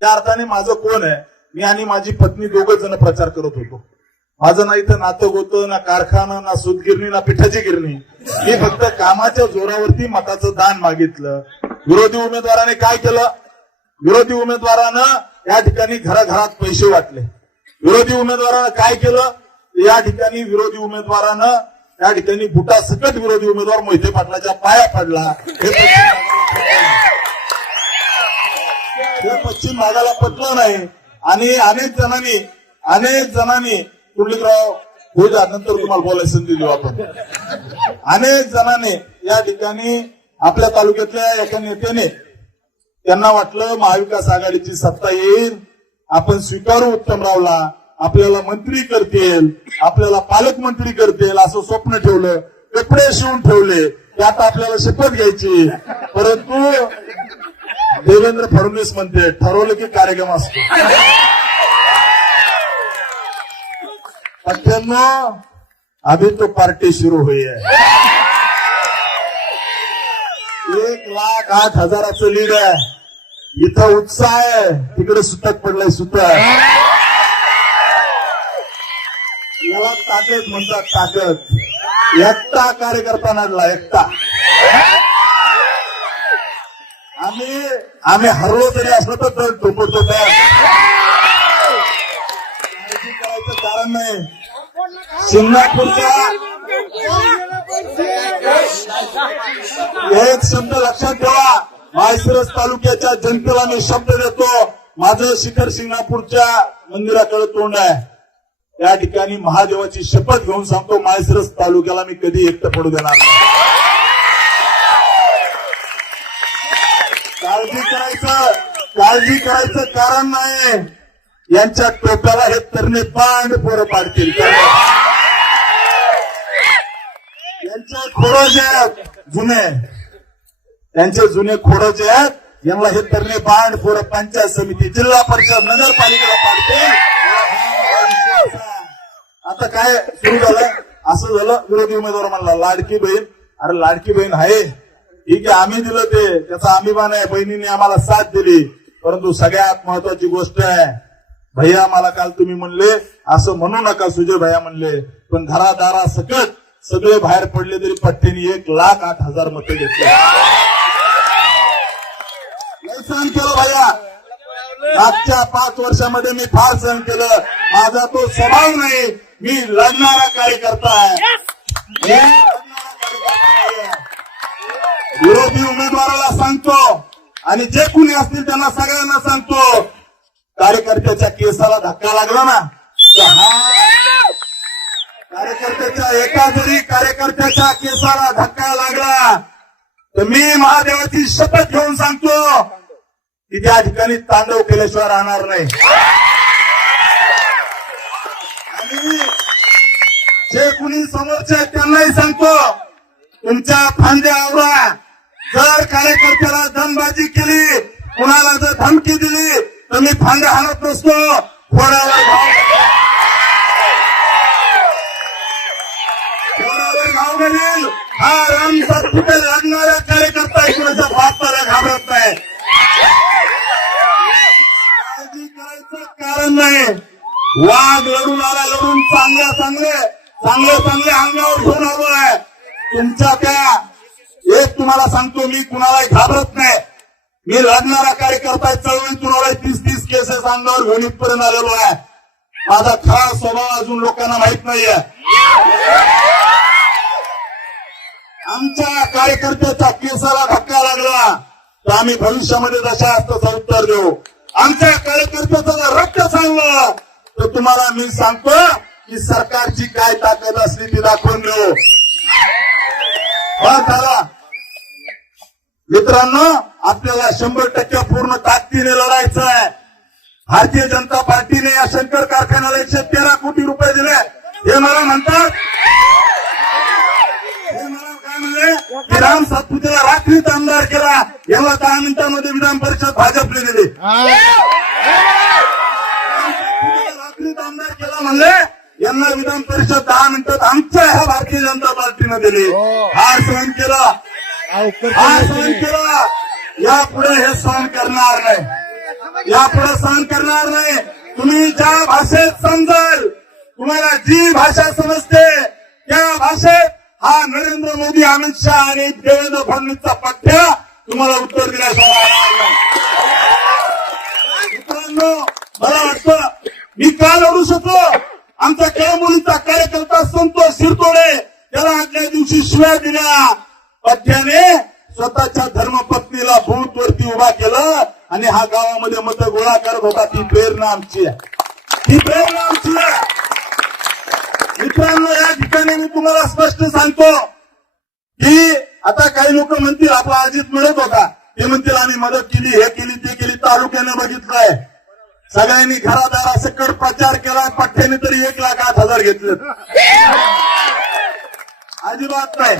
त्या अर्थाने माझं कोण आहे मी आणि माझी पत्नी दोघ जण प्रचार करत होतो माझं ना इथं नातं होत ना कारखाना ना सुतगिरणी ना पिठाची गिरणी मी फक्त कामाच्या जोरावरती मताचं दान मागितलं विरोधी उमेदवाराने काय केलं विरोधी उमेदवारानं या ठिकाणी घराघरात पैसे वाटले विरोधी उमेदवारानं काय केलं या ठिकाणी विरोधी उमेदवारानं या ठिकाणी बुटा सकट विरोधी उमेदवार मोहिते पाटलाच्या पाया पडला हे हे पश्चिम भागाला पटलं नाही आणि अनेक जणांनी अनेक जणांनी कुंडलिकराव पूजा नंतर तुम्हाला बोलायला संधी देऊ आपण अनेक जणांनी या ठिकाणी आपल्या तालुक्यातल्या एका नेत्याने त्यांना वाटलं महाविकास आघाडीची सत्ता येईल आपण स्वीकारू उत्तमरावला आपल्याला मंत्री करतील आपल्याला पालकमंत्री करतील असं स्वप्न ठेवलं कपडे शिवून ठेवले आता आपल्याला शपथ घ्यायची परंतु देवेंद्र फडणवीस म्हणते ठरवलं की कार्यक्रम असतो त्यांना आधी तो पार्टी सुरू हुई एक लाख आठ हजाराचं लीड आहे इथं उत्साह आहे तिकडे सुतक पडलंय सुतक याला ताकद म्हणतात ताकद एकता कार्यकर्ता नाडला एकटा आम्ही आम्ही हरलो तरी असलो तर टोपतो का करायचं कारण नाही सिंगापूरचा एक शब्द लक्षात ठेवा मायसरस तालुक्याच्या जनतेला मी शब्द देतो माझं शिखर सिंगापूरच्या मंदिराकडे तोंड आहे त्या ठिकाणी महादेवाची शपथ घेऊन सांगतो मायसरस तालुक्याला मी कधी एकटं पडू देणार नाही काळजी करायचं काळजी करायचं कारण नाही यांच्या टोप्याला हे तरणे पांड पोरं पाडतील यांच्या जे आहेत जुने त्यांचे जुने जे आहेत यांना हे तरणे पांड पोरं पंचायत समिती जिल्हा परिषद नगरपालिकेला पाडतील आता काय सुरू झालं असं झालं विरोधी उमेदवार म्हणला लाडकी बहीण अरे लाडकी बहीण आहे ठीक आहे आम्ही दिलं ते त्याचा अभिमान आहे बहिणीने आम्हाला साथ दिली परंतु सगळ्यात महत्वाची गोष्ट आहे भैया मला काल तुम्ही म्हणले असं म्हणू नका सुजय भैया म्हणले पण घरादारा सकट सगळे बाहेर पडले तरी पट्टीने एक लाख आठ हजार मते घेतले सहन केलं भैया मागच्या पाच वर्षामध्ये मी फार सहन केलं माझा तो स्वभाव नाही मी लढणारा कार्यकर्ता आहे विरोधी उमेदवाराला सांगतो आणि जे कुणी असतील त्यांना सगळ्यांना सांगतो कार्यकर्त्याच्या केसाला धक्का लागला ना कार्यकर्त्याच्या एका जरी कार्यकर्त्याच्या केसाला धक्का लागला तर मी महादेवाची शपथ घेऊन सांगतो की त्या ठिकाणी तांडव केल्याशिवाय राहणार नाही आणि जे कुणी समोरचे त्यांनाही सांगतो तुमच्या फांद्या आवरा जर कार्यकर्त्याला दमबाजी केली कुणाला जर धमकी दिली तर मी फांद्या हरत नसतो घोडावर घोडावर गाव म्हणेल हा राम कुठे लागणारा कार्यकर्ता इकडचा बापाला घाबरत नाही काळजी करायचं कारण नाही वाघ लढून आला लढून चांगल्या चांगले चांगले चांगले अंगावर घेऊन आलो आहे तुमच्या त्या एक तुम्हाला सांगतो मी कुणालाही घाबरत नाही मी लागणारा कार्यकर्ता चळवळी तुम्हाला तीस तीस केसेस अंगावर घेऊन आलेलो आहे माझा खास स्वभाव अजून लोकांना माहित नाहीये आमच्या कार्यकर्त्याच्या केसाला धक्का लागला तर आम्ही भविष्यामध्ये जशा असताचा उत्तर देऊ आमच्या कार्यकर्त्याचा रक्त सांगलं तर तुम्हाला मी सांगतो की सरकारची काय ताकद असली ती दाखवून देऊ झाला मित्रांनो आपल्याला शंभर टक्के पूर्ण ताकदीने लढायचं आहे भारतीय जनता पार्टीने या शंकर कारखान्याला एकशे तेरा कोटी रुपये दिले हे मला म्हणतात हे मला काय म्हणले की राम सातपुतेला रात्रीत आमदार केला याला दहा मिनिटांमध्ये विधान परिषद भाजपने दिली रात्रीत आमदार केला म्हणले यांना विधान परिषद दहा मिनिटात आमच्या ह्या भारतीय जनता पार्टीनं दिली हो. हार सहन केला यापुढे हे सहन करणार नाही यापुढे सहन करणार नाही तुम्ही ज्या भाषेत समजाल तुम्हाला जी भाषा समजते त्या भाषेत हा नरेंद्र मोदी अमित शहा आणि देवेंद्र फडणवीसचा पठ्या तुम्हाला उत्तर दिल्याशिवाय मित्रांनो मला वाटतं मी काल लढू शकलो आमचा कळमुलीचा कार्यकर्ता संतोष शिरतोडे त्याला आदल्या दिवशी शिवाय दिल्या पठ्याने स्वतःच्या धर्मपत्नीला भूत वरती उभा केलं आणि हा गावामध्ये मत गोळा करत होता ती प्रेरणा आमची आहे ही प्रेरणा आमची आहे मित्रांनो या ठिकाणी मी तुम्हाला स्पष्ट सांगतो की आता काही लोक म्हणतील आपला अजित मिळत होता ते म्हणतील आम्ही मदत केली हे केली ते केली तालुक्याने बघितलंय सगळ्यांनी सकट प्रचार केला पठ्ठ्याने तरी एक लाख आठ हजार घेतले अजिबात नाही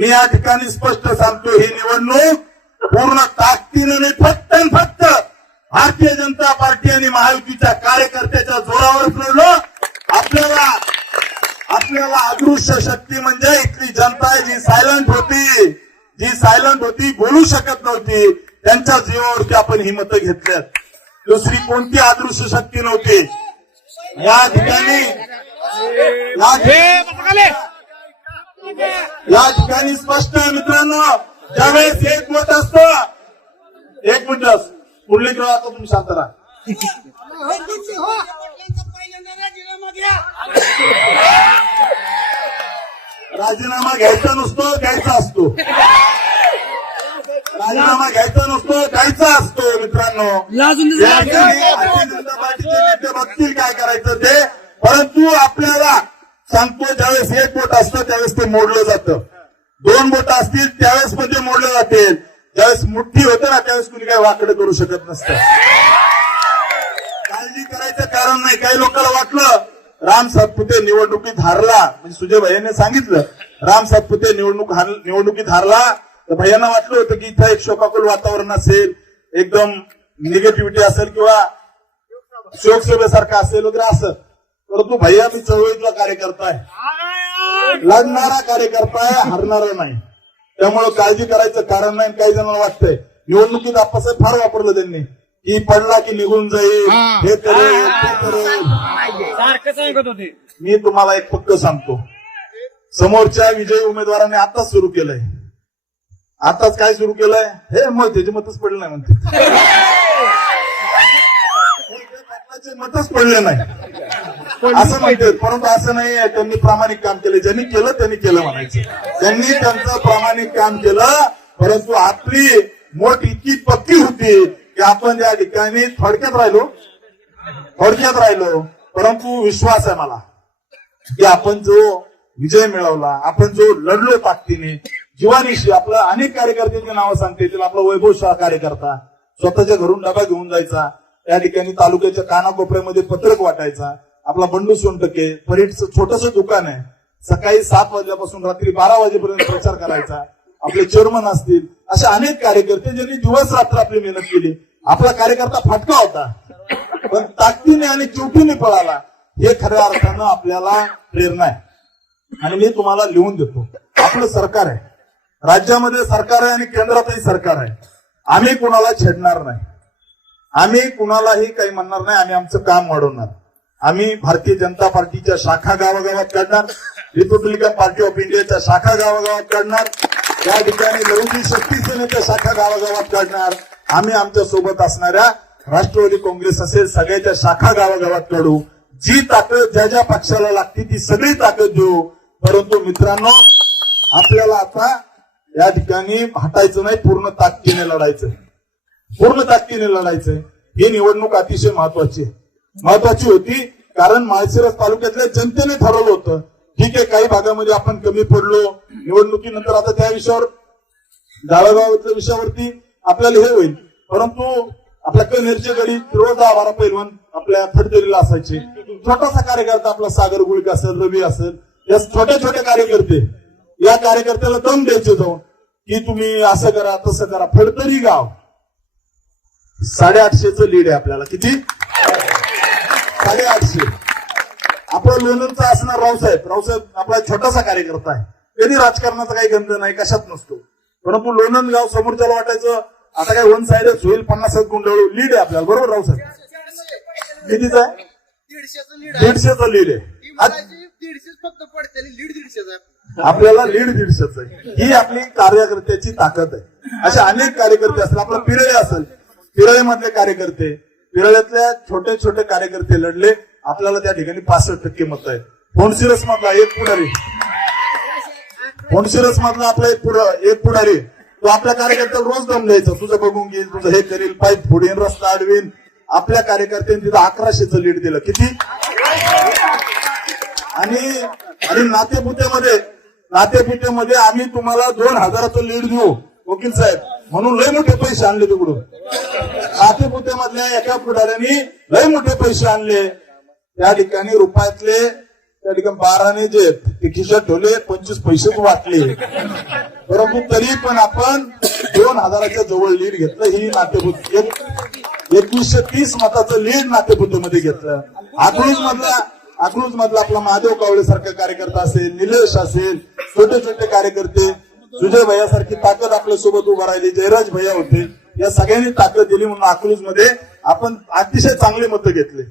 मी या ठिकाणी स्पष्ट सांगतो ही निवडणूक पूर्ण ताकदीनं नाही फक्त फक्त भारतीय जनता पार्टी आणि महायुतीच्या कार्यकर्त्याच्या जोरावर लढलो आपल्याला आपल्याला अदृश्य शक्ती म्हणजे इथली जनता जी सायलंट होती जी सायलंट होती बोलू शकत नव्हती त्यांच्या जीवावरती आपण ही मतं घेतल्यात दुसरी कोणती अदृश्य शक्ती नव्हती या ठिकाणी या ठिकाणी स्पष्ट आहे मित्रांनो त्यावेळेस एक मत असत एक मिनिट पुढले ग्रह आता तुम्ही शांत राजीनामा घ्यायचा नसतो घ्यायचा असतो राजीनामा घ्यायचा नसतो घ्यायचा असतो मित्रांनो भारतीय जनता पार्टीचे नेते बघतील काय करायचं ते परंतु आपल्याला सांगतो ज्यावेळेस एक बोट असतं त्यावेळेस ते मोडलं जातं दोन बोट असतील त्यावेळेस पण ते म्हणजे मोडलं जातील ज्यावेळेस मुठ्ठी होतं ना त्यावेळेस कुणी काही वाकडं करू शकत नसतं काळजी करायचं कारण नाही काही लोकांना वाटलं राम सातपुते निवडणुकीत हारला म्हणजे सुजय भैयाने सांगितलं राम सातपुते निवडणूक निवडणुकीत हारला तर भैयांना वाटलं होतं की इथं एक शोकाकुल वातावरण असेल एकदम निगेटिव्हिटी असेल किंवा शोकसभेसारखं असेल वगैरे असं परंतु भैया मी चळवळीतला कार्यकर्ता आहे लढणारा कार्यकर्ता आहे हरणारा नाही त्यामुळे काळजी करायचं कारण नाही काही जणांना वाटतंय निवडणुकीत आप्पासाहेब फार वापरलं त्यांनी की पडला की निघून जाईल हे करेल मी तुम्हाला एक फक्त सांगतो समोरच्या विजयी उमेदवाराने आताच सुरू केलंय आताच काय सुरू केलंय हे मग त्याच्या मतच पडलं नाही म्हणते कोणाचे मतच पडले नाही असं म्हणतात परंतु असं नाही त्यांनी प्रामाणिक काम केलं ज्यांनी केलं त्यांनी केलं म्हणायचं त्यांनी त्यांचं प्रामाणिक काम केलं परंतु आपली मोठ इतकी पक्की होती की आपण ज्या ठिकाणी थोडक्यात राहिलो थोडक्यात राहिलो परंतु विश्वास आहे मला की आपण जो विजय मिळवला आपण जो लढलो ताकदीने जीवानिशी आपलं अनेक कार्यकर्त्यांची नावं सांगते त्याला आपला वैभव कार्यकर्ता स्वतःच्या घरून डबा घेऊन जायचा या ठिकाणी तालुक्याच्या कानाकोपऱ्यामध्ये पत्रक वाटायचा आपला बंडू टक्के परेडचं छोटस दुकान आहे सकाळी सात वाजल्यापासून रात्री बारा वाजेपर्यंत प्रचार करायचा आपले चेअरमन असतील असे अनेक कार्यकर्ते ज्यांनी दिवस रात्र आपली मेहनत केली आपला कार्यकर्ता फटका होता पण ताकदीने आणि चिवटीने पळाला हे खऱ्या अर्थानं आपल्याला प्रेरणा आहे आणि मी तुम्हाला लिहून देतो आपलं सरकार आहे राज्यामध्ये सरकार आहे आणि केंद्रातही सरकार आहे आम्ही कोणाला छेडणार नाही आम्ही कुणालाही काही म्हणणार नाही आम्ही आमचं काम वाढवणार आम्ही भारतीय जनता पार्टीच्या शाखा गावागावात काढणार रिपब्लिकन पार्टी ऑफ इंडियाच्या शाखा गावागावात काढणार त्या ठिकाणी लढुकी शक्ती सेनेच्या शाखा गावागावात काढणार आम्ही आमच्या सोबत असणाऱ्या राष्ट्रवादी काँग्रेस असेल सगळ्याच्या शाखा गावागावात काढू जी ताकद ज्या ज्या पक्षाला लागते ती सगळी ताकद देऊ परंतु मित्रांनो आपल्याला आता या ठिकाणी हटायचं नाही पूर्ण ताकदीने लढायचं पूर्ण ताकदीने लढायचंय ही निवडणूक अतिशय महत्वाची आहे महत्वाची होती कारण माळशिरस तालुक्यातल्या जनतेने ठरवलं होतं ठीक आहे काही भागामध्ये आपण कमी पडलो निवडणुकीनंतर आता त्या विषयावर जाळगावातल्या विषयावरती आपल्याला हे होईल परंतु आपल्या कन्हेरचे गडी दहा बारा पैलवान आपल्या फडतरीला असायचे छोटासा कार्यकर्ता आपला सागर गुळका असेल रवी असेल या छोटे छोटे कार्यकर्ते या कार्यकर्त्याला दम द्यायचे जाऊन की तुम्ही असं करा तसं करा फडतरी गाव साडेआठशेच लीड आहे आपल्याला किती साडेआठशे आपलं लोणंदचा असणार रावसाहेब रावसाहेब आपला छोटासा कार्यकर्ता आहे कधी राजकारणाचा काही गंध नाही कशात नसतो परंतु लोणंद गाव समोर त्याला वाटायचं आता काय वन साईडच होईल पन्नास गुंडळू लीड आहे आपल्याला बरोबर रावसाहेब कितीच आहे दीडशेचं लीड आहे लीड आपल्याला लीड दीडशेच आहे ही आपली कार्यकर्त्याची ताकद आहे अशा अनेक कार्यकर्ते असतील आपला पिरळे असेल मधले कार्यकर्ते तिरळ्यातल्या छोटे छोटे कार्यकर्ते लढले आपल्याला त्या ठिकाणी पासष्ट टक्के मत आहे फोनसिरस मधला एक पुढारी फोनसिरस मधला आपला एक पुढ एक पुढारी तो आपल्या कार्यकर्त्याला रोज दम द्यायचा तुझं बघून घेईल तुझं हे करील पाईप फोडीन रस्ता अडवीन आपल्या कार्यकर्त्यांनी तिथं अकराशेचं लीड दिलं किती आणि आणि नातेपुत्यामध्ये नातेपुत्यामध्ये आम्ही तुम्हाला दोन हजाराचं लीड देऊ वकील साहेब म्हणून लय मोठे पैसे आणले तिकडून साथी मधल्या एका पुढाऱ्यांनी लय मोठे पैसे आणले त्या ठिकाणी रुपयातले त्या ठिकाणी बाराने जे खिशात ठेवले पंचवीस पैसे वाटले परंतु तरी पण आपण दोन हजाराच्या जवळ लीड घेतलं ही नाट्यभूत एकवीसशे तीस मताचं लीड मध्ये घेतलं आक्रोज मधला आक्रोज मधला आपला महादेव कावळे सारखा कार्यकर्ता असेल निलेश असेल छोटे छोटे कार्यकर्ते सुजय सारखी ताकद आपल्या सोबत उभं राहिली जयराज भैया होते या सगळ्यांनी ताकद दिली म्हणून अकलूज मध्ये आपण अतिशय चांगले मत घेतले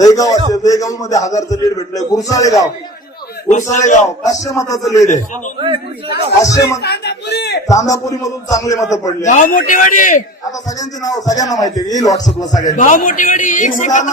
देगाव असेल मध्ये हजारचं लीड भेटलंय कुरसाळे गाव कुरसाळे गाव पाचशे मताचं लीड आहे पाचशे मत मधून चांगले मत पडले आता सगळ्यांची नाव सगळ्यांना माहिती येईल व्हॉट्सअपला सगळ्यांना